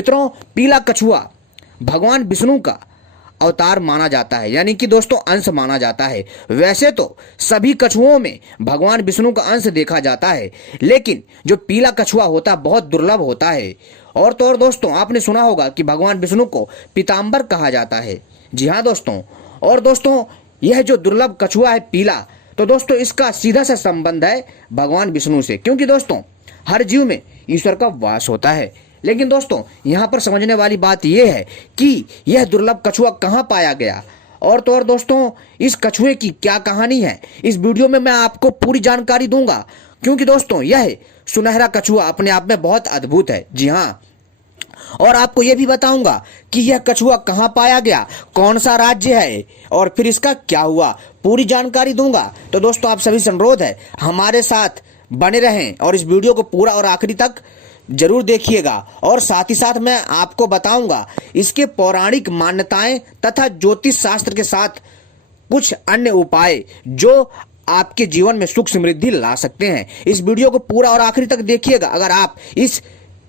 मित्रों, पीला कछुआ भगवान विष्णु का अवतार माना जाता है, यानी कि दोस्तों अंश माना जाता है। वैसे तो सभी कछुओं में भगवान विष्णु का अंश देखा जाता है, लेकिन जो पीला कछुआ होता है बहुत दुर्लभ होता है। और तो और दोस्तों, आपने सुना होगा कि भगवान विष्णु को पीताम्बर कहा जाता है। जी हाँ दोस्तों, और दोस्तों यह जो दुर्लभ कछुआ है पीला, तो दोस्तों इसका सीधा सा संबंध है भगवान विष्णु से, क्योंकि दोस्तों हर जीव में ईश्वर का वास होता है। लेकिन दोस्तों यहाँ पर समझने वाली बात यह है कि यह दुर्लभ कछुआ कहाँ पाया गया, और तो और दोस्तों इस कछुए की क्या कहानी है, इस वीडियो में मैं आपको पूरी जानकारी दूंगा। क्योंकि दोस्तों यह सुनहरा कछुआ अपने आप में बहुत अद्भुत है। जी हाँ, और आपको यह भी बताऊंगा कि यह कछुआ कहाँ पाया गया, कौन सा राज्य है, और फिर इसका क्या हुआ, पूरी जानकारी दूंगा। तो दोस्तों आप सभी से अनुरोध है हमारे साथ बने रहें और इस वीडियो को पूरा और आखिरी तक जरूर देखिएगा। और साथ ही साथ मैं आपको बताऊंगा इसके पौराणिक मान्यताएं तथा ज्योतिष शास्त्र के साथ कुछ अन्य उपाय जो आपके जीवन में सुख समृद्धि ला सकते हैं। इस वीडियो को पूरा और आखिरी तक देखिएगा। अगर आप इस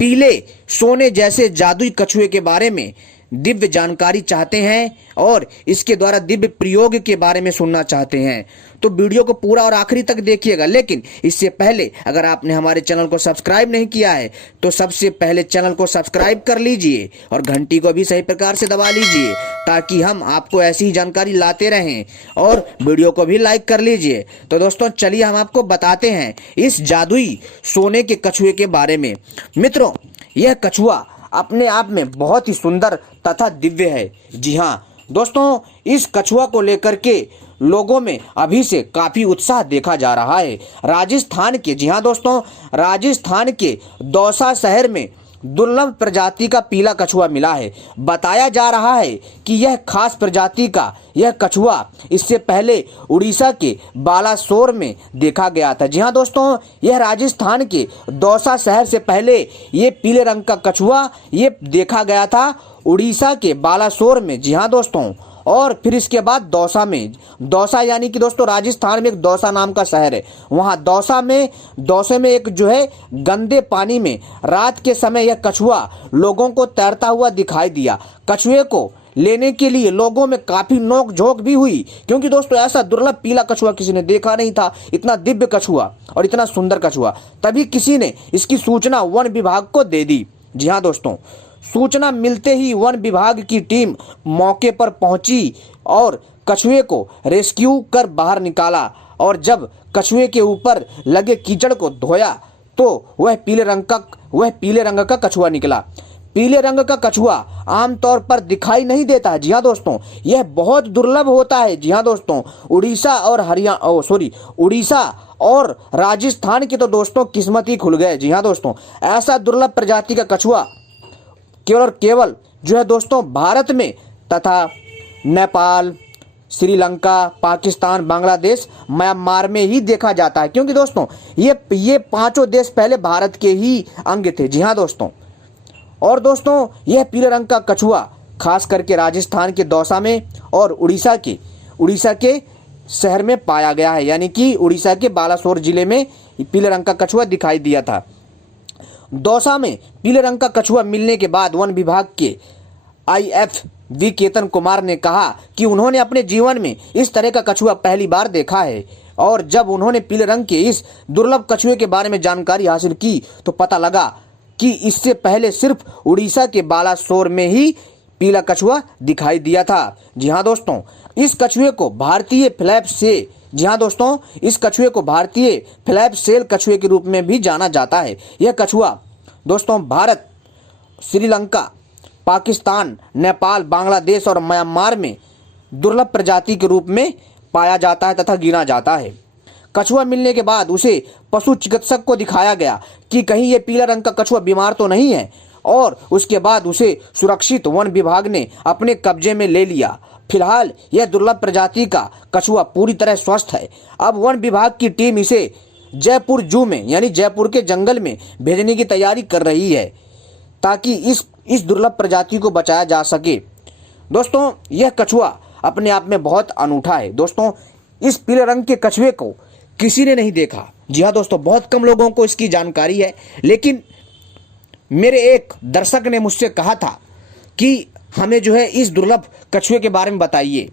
पीले सोने जैसे जादुई कछुए के बारे में दिव्य जानकारी चाहते हैं और इसके द्वारा दिव्य प्रयोग के बारे में सुनना चाहते हैं, तो वीडियो को पूरा और आखिरी तक देखिएगा। लेकिन इससे पहले अगर आपने हमारे चैनल को सब्सक्राइब नहीं किया है तो सबसे पहले चैनल को सब्सक्राइब कर लीजिए और घंटी को भी सही प्रकार से दबा लीजिए, ताकि हम आपको ऐसी ही जानकारी लाते रहें, और वीडियो को भी लाइक कर लीजिए। तो दोस्तों चलिए हम आपको बताते हैं इस जादुई सोने के कछुए के बारे में। मित्रों, यह कछुआ अपने आप में बहुत ही सुंदर तथा दिव्य है। जी हाँ दोस्तों, इस कछुआ को लेकर के लोगों में अभी से काफी उत्साह देखा जा रहा है। राजस्थान के, जी हाँ दोस्तों, राजस्थान के दौसा शहर में दुर्लभ प्रजाति का पीला कछुआ मिला है। बताया जा रहा है कि यह खास प्रजाति का यह कछुआ इससे पहले उड़ीसा के बालासोर में देखा गया था। जी हाँ दोस्तों, यह राजस्थान के दौसा शहर से पहले ये पीले रंग का कछुआ ये देखा गया था उड़ीसा के बालासोर में। जी हाँ दोस्तों, और फिर इसके बाद दौसा में, दौसा यानी कि दोस्तों राजस्थान में एक दौसा नाम का शहर है, वहाँ दौसे में एक जो है गंदे पानी में रात के समय यह कछुआ लोगों को तैरता हुआ दिखाई दिया। कछुए को लेने के लिए लोगों में काफी नोक झोंक भी हुई, क्योंकि दोस्तों ऐसा दुर्लभ पीला कछुआ किसी ने देखा नहीं था, इतना दिव्य कछुआ और इतना सुंदर कछुआ। तभी किसी ने इसकी सूचना वन विभाग को दे दी। जी हाँ दोस्तों, सूचना मिलते ही वन विभाग की टीम मौके पर पहुंची और कछुए को रेस्क्यू कर बाहर निकाला, और जब कछुए के ऊपर लगे कीचड़ को धोया तो वह पीले रंग का कछुआ निकला। पीले रंग का कछुआ आमतौर पर दिखाई नहीं देता है। जी हाँ दोस्तों, यह बहुत दुर्लभ होता है। जी हाँ दोस्तों, उड़ीसा और राजस्थान की तो दोस्तों किस्मत ही खुल गए। जी हाँ दोस्तों, ऐसा दुर्लभ प्रजाति का कछुआ केवल और केवल जो है दोस्तों भारत में तथा नेपाल, श्रीलंका, पाकिस्तान, बांग्लादेश, म्यांमार में ही देखा जाता है, क्योंकि दोस्तों ये पांचों देश पहले भारत के ही अंग थे। जी हाँ दोस्तों, और दोस्तों यह पीले रंग का कछुआ खास करके राजस्थान के दौसा में और उड़ीसा के शहर में पाया गया है, यानी कि उड़ीसा के बालासोर जिले में पीले रंग का कछुआ दिखाई दिया था। दौसा में पीले रंग का कछुआ मिलने के बाद वन विभाग के IFV केतन कुमार ने कहा कि उन्होंने अपने जीवन में इस तरह का कछुआ पहली बार देखा है, और जब उन्होंने पीले रंग के इस दुर्लभ कछुए के बारे में जानकारी हासिल की तो पता लगा कि इससे पहले सिर्फ उड़ीसा के बालासोर में ही पीला कछुआ दिखाई दिया था। जी हाँ दोस्तों, इस कछुए को भारतीय फ्लैप सेल कछुए के रूप में भी जाना जाता है। यह कछुआ दोस्तों भारत, श्रीलंका, पाकिस्तान, नेपाल, बांग्लादेश और म्यांमार में दुर्लभ प्रजाति के रूप में पाया जाता है तथा गिना जाता है। कछुआ मिलने के बाद उसे पशु चिकित्सक को दिखाया गया कि कहीं ये पीला रंग का कछुआ बीमार तो नहीं है, और उसके बाद उसे सुरक्षित वन विभाग ने अपने कब्जे में ले लिया। फिलहाल यह दुर्लभ प्रजाति का कछुआ पूरी तरह स्वस्थ है। अब वन विभाग की टीम इसे जयपुर जू में, यानी जयपुर के जंगल में भेजने की तैयारी कर रही है, ताकि इस दुर्लभ प्रजाति को बचाया जा सके। दोस्तों यह कछुआ अपने आप में बहुत अनूठा है। दोस्तों इस पीले रंग के कछुए को किसी ने नहीं देखा। जी हाँ दोस्तों, बहुत कम लोगों को इसकी जानकारी है, लेकिन मेरे एक दर्शक ने मुझसे कहा था कि हमें जो है इस दुर्लभ कछुए के बारे में बताइए।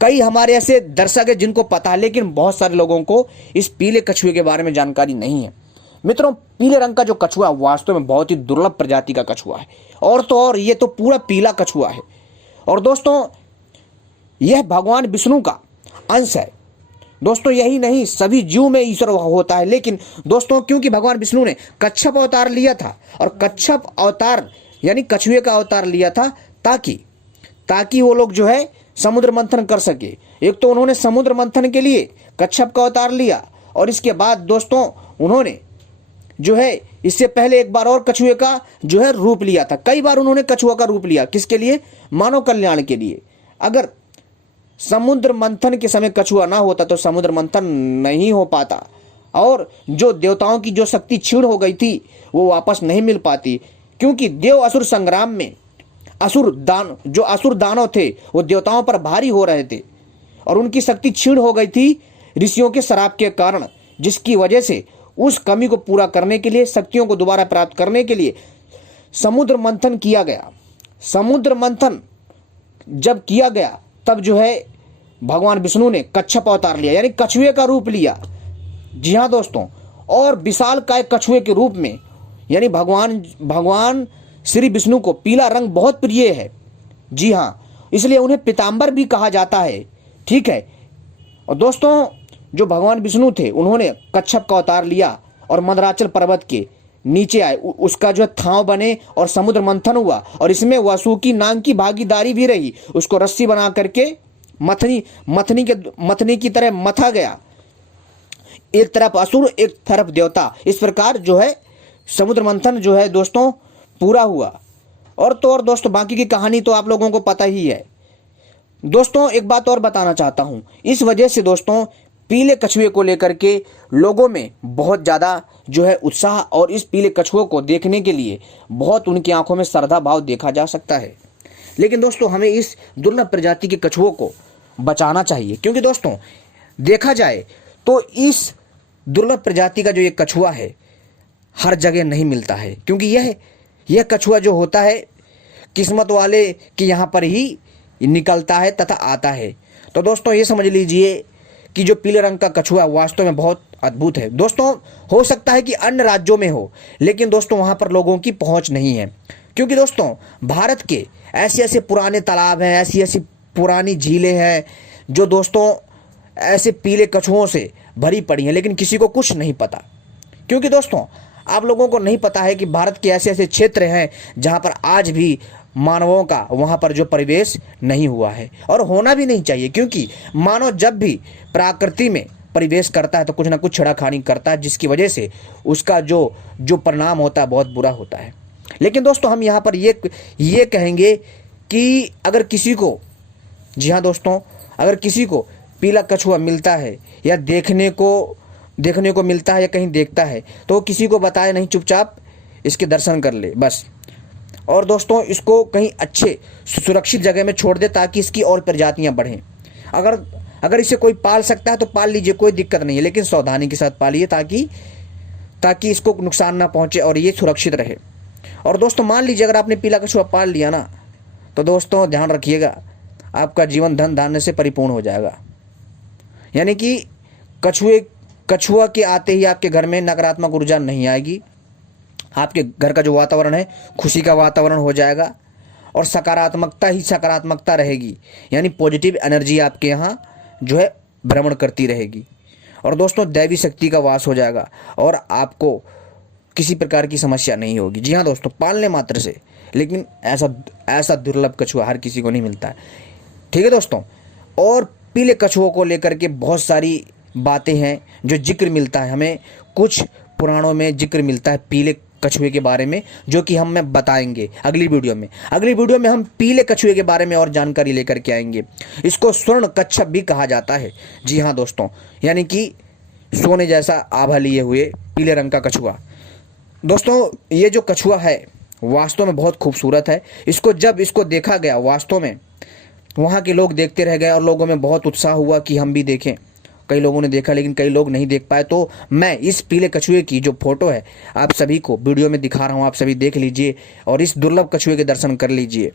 कई हमारे ऐसे दर्शक हैं जिनको पता है, लेकिन बहुत सारे लोगों को इस पीले कछुए के बारे में जानकारी नहीं है। मित्रों, पीले रंग का जो कछुआ वास्तव में बहुत ही दुर्लभ प्रजाति का कछुआ है, और तो और ये तो पूरा पीला कछुआ है। और दोस्तों, यह भगवान विष्णु का अंश है। दोस्तों, यही नहीं, सभी जीव में ईश्वर होता है, लेकिन दोस्तों क्योंकि भगवान विष्णु ने कच्छप अवतार लिया था, और कच्छप अवतार यानी कछुए का अवतार लिया था ताकि वो लोग जो है समुद्र मंथन कर सके। एक तो उन्होंने समुद्र मंथन के लिए कच्छप का अवतार लिया, और इसके बाद दोस्तों उन्होंने जो है इससे पहले एक बार और कछुए का जो है रूप लिया था। कई बार उन्होंने कछुआ का रूप लिया, किसके लिए? मानव कल्याण के लिए। अगर समुद्र मंथन के समय कछुआ ना होता तो समुद्र मंथन नहीं हो पाता, और जो देवताओं की जो शक्ति क्षीण हो गई थी वो वापस नहीं मिल पाती, क्योंकि देव असुर संग्राम में असुर दानव थे वो देवताओं पर भारी हो रहे थे, और उनकी शक्ति क्षीण हो गई थी ऋषियों के श्राप के कारण, जिसकी वजह से उस कमी को पूरा करने के लिए, शक्तियों को दोबारा प्राप्त करने के लिए समुद्र मंथन किया गया। समुद्र मंथन जब किया गया तब जो है भगवान विष्णु ने कच्छप अवतार लिया, यानी कछुए का रूप लिया। जी हाँ दोस्तों, और विशालकाय कछुए के रूप में, यानी भगवान श्री विष्णु को पीला रंग बहुत प्रिय है। जी हाँ, इसलिए उन्हें पीताम्बर भी कहा जाता है। ठीक है। और दोस्तों, जो भगवान विष्णु थे उन्होंने कच्छप का अवतार लिया और मंदराचल पर्वत के नीचे आए, उसका जो थांव बने और समुद्र मंथन हुआ, और इसमें वासुकी नाग की भागीदारी भी रही। उसको रस्सी बना करके मथनी की तरह मथा गया, एक तरफ असुर एक तरफ देवता। इस प्रकार जो है समुद्र मंथन जो है दोस्तों पूरा हुआ। और तो और दोस्तों, बाकी की कहानी तो आप लोगों को पता ही है। दोस्तों, एक बात और बताना चाहता हूं, इस वजह से दोस्तों पीले कछुए को लेकर के लोगों में बहुत ज़्यादा जो है उत्साह, और इस पीले कछुए को देखने के लिए बहुत उनकी आंखों में श्रद्धा भाव देखा जा सकता है। लेकिन दोस्तों, हमें इस दुर्लभ प्रजाति के कछुओं को बचाना चाहिए, क्योंकि दोस्तों देखा जाए तो इस दुर्लभ प्रजाति का जो ये कछुआ है हर जगह नहीं मिलता है, क्योंकि यह कछुआ जो होता है किस्मत वाले के यहाँ पर ही निकलता है तथा आता है। तो दोस्तों ये समझ लीजिए कि जो पीले रंग का कछुआ वास्तव में बहुत अद्भुत है। दोस्तों, हो सकता है कि अन्य राज्यों में हो, लेकिन दोस्तों वहाँ पर लोगों की पहुँच नहीं है, क्योंकि दोस्तों भारत के ऐसे ऐसे पुराने तालाब हैं, ऐसी ऐसी पुरानी झीलें हैं जो दोस्तों ऐसे पीले कछुओं से भरी पड़ी हैं, लेकिन किसी को कुछ नहीं पता। क्योंकि दोस्तों आप लोगों को नहीं पता है कि भारत के ऐसे ऐसे क्षेत्र हैं जहाँ पर आज भी मानवों का वहाँ पर जो परिवेश नहीं हुआ है, और होना भी नहीं चाहिए, क्योंकि मानव जब भी प्रकृति में परिवेश करता है तो कुछ ना कुछ छेड़खानी करता है, जिसकी वजह से उसका जो परिणाम होता है बहुत बुरा होता है। लेकिन दोस्तों हम यहाँ पर ये कहेंगे कि अगर किसी को, जी हाँ दोस्तों, अगर किसी को पीला कछुआ मिलता है या देखने को मिलता है या कहीं देखता है तो किसी को बताए नहीं, चुपचाप इसके दर्शन कर ले बस। और दोस्तों इसको कहीं अच्छे सुरक्षित जगह में छोड़ दे ताकि इसकी और प्रजातियां बढ़ें। अगर इसे कोई पाल सकता है तो पाल लीजिए, कोई दिक्कत नहीं है, लेकिन सावधानी के साथ पालिए ताकि इसको नुकसान ना पहुंचे और ये सुरक्षित रहे। और दोस्तों मान लीजिए अगर आपने पीला कछुआ पाल लिया ना, तो दोस्तों ध्यान रखिएगा आपका जीवन धन धान्य से परिपूर्ण हो जाएगा। यानी कि कछुआ के आते ही आपके घर में नकारात्मक ऊर्जा नहीं आएगी, आपके घर का जो वातावरण है खुशी का वातावरण हो जाएगा, और सकारात्मकता ही सकारात्मकता रहेगी, यानी पॉजिटिव एनर्जी आपके यहाँ जो है भ्रमण करती रहेगी। और दोस्तों दैवी शक्ति का वास हो जाएगा और आपको किसी प्रकार की समस्या नहीं होगी। जी हाँ दोस्तों, पालने मात्र से, लेकिन ऐसा दुर्लभ कछुआ हर किसी को नहीं मिलता है। ठीक है दोस्तों, और पीले कछुओं को लेकर के बहुत सारी बातें हैं जो जिक्र मिलता है, हमें कुछ पुराणों में जिक्र मिलता है पीले कछुए के बारे में, जो कि हम बताएंगे अगली वीडियो में हम पीले कछुए के बारे में और जानकारी लेकर के आएंगे। इसको स्वर्ण कच्छप भी कहा जाता है। जी हाँ दोस्तों, यानी कि सोने जैसा आभा लिए हुए पीले रंग का कछुआ। दोस्तों ये जो कछुआ है वास्तव में बहुत खूबसूरत है। जब इसको देखा गया वास्तव में वहाँ के लोग देखते रह गए और लोगों में बहुत उत्साह हुआ कि हम भी देखें। कई लोगों ने देखा लेकिन कई लोग नहीं देख पाए। तो मैं इस पीले कछुए की जो फोटो है आप सभी को वीडियो में दिखा रहा हूँ, आप सभी देख लीजिए और इस दुर्लभ कछुए के दर्शन कर लीजिए।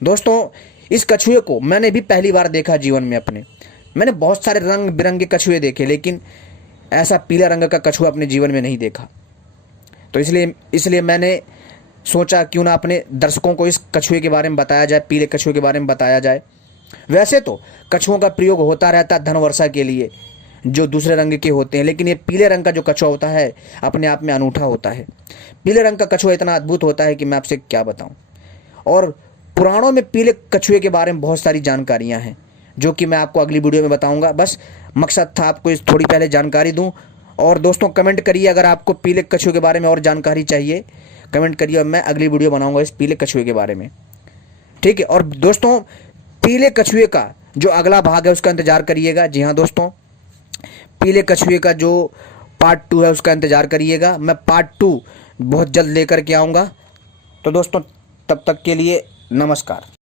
दोस्तों इस कछुए को मैंने भी पहली बार देखा जीवन में अपने। मैंने बहुत सारे रंग बिरंगे कछुए देखे लेकिन ऐसा पीला रंग का कछुआ अपने जीवन में नहीं देखा। तो इसलिए मैंने सोचा क्यों ना अपने दर्शकों को इस कछुए के बारे में बताया जाए, पीले कछुए के बारे में बताया जाए। वैसे तो कछुओं का प्रयोग होता रहता है धन वर्षा के लिए जो दूसरे रंग के होते हैं, लेकिन ये पीले रंग का जो कछुआ होता है अपने आप में अनूठा होता है। पीले रंग का कछुआ इतना अद्भुत होता है कि मैं आपसे क्या बताऊं। और पुराणों में पीले कछुए के बारे में बहुत सारी जानकारियां हैं जो कि मैं आपको अगली वीडियो में बताऊंगा। बस मकसद था आपको इस थोड़ी पहले जानकारी दूं। और दोस्तों कमेंट करिए अगर आपको पीले कछुए के बारे में और जानकारी चाहिए, कमेंट करिए और मैं अगली वीडियो बनाऊंगा इस पीले कछुए के बारे में, ठीक है। और दोस्तों पीले कछुए का जो अगला भाग है उसका इंतजार करिएगा। जी हाँ दोस्तों, पीले कछुए का जो पार्ट 2 है उसका इंतजार करिएगा। मैं पार्ट 2 बहुत जल्द लेकर के आऊँगा। तो दोस्तों तब तक के लिए नमस्कार।